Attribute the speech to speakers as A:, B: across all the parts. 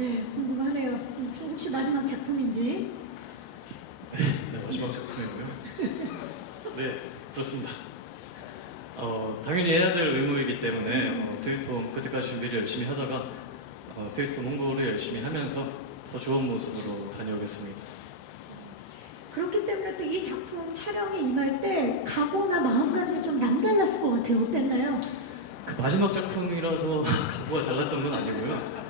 A: 네, 궁금하네요. 혹시 마지막 작품인지?
B: 네, 마지막 작품이고요. 네, 그렇습니다. 어, 당연히 해야 될 의무이기 때문에 어, 스위트홈 그때까지 준비를 열심히 하다가 어, 스위트홈 홍보를 열심히 하면서 더 좋은 모습으로 다녀오겠습니다.
A: 그렇기 때문에 또 이 작품 촬영에 임할 때 각오나 마음가짐이 좀 남달랐을 것 같아요. 어땠나요?
B: 그 마지막 작품이라서 각오가 달랐던 건 아니고요.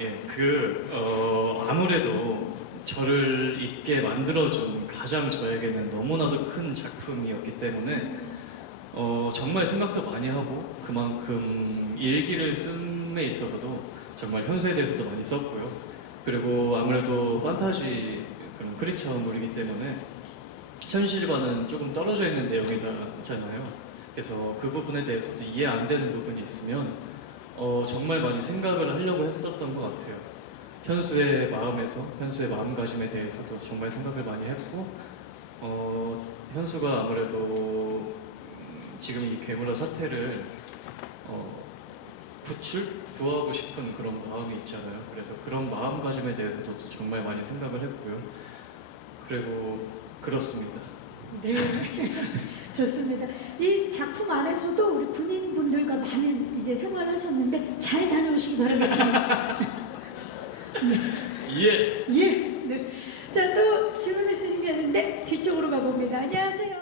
B: 예, 그 어, 아무래도 저를 있게 만들어준 가장 저에게는 너무나도 큰 작품이었기 때문에 어, 정말 생각도 많이 하고 그만큼 일기를 쓴에 있어서도 정말 현수에 대해서도 많이 썼고요. 그리고 아무래도 판타지 그런 크리처물이기 때문에 현실과는 조금 떨어져 있는 내용이잖아요. 그래서 그 부분에 대해서도 이해 안 되는 부분이 있으면 어, 정말 많이 생각을 하려고 했었던 것 같아요. 현수의 마음에서 현수의 마음가짐에 대해서도 정말 생각을 많이 했고 어, 현수가 아무래도 음, 지금 이 괴물러 사태를 어, 구출 구하고 싶은 그런 마음이 있잖아요. 그래서 그런 마음가짐에 대해서도 또 정말 많이 생각을 했고요. 그리고 그렇습니다.
A: 네, 좋습니다. 이 작품 안에서도 우리 많은 이제 생활하셨는데 잘 다녀오시기 바라겠습니다.
B: 예.
A: 예. 네. 자, 또 질문 있으신 게 있는데 뒤쪽으로 가봅니다. 안녕하세요.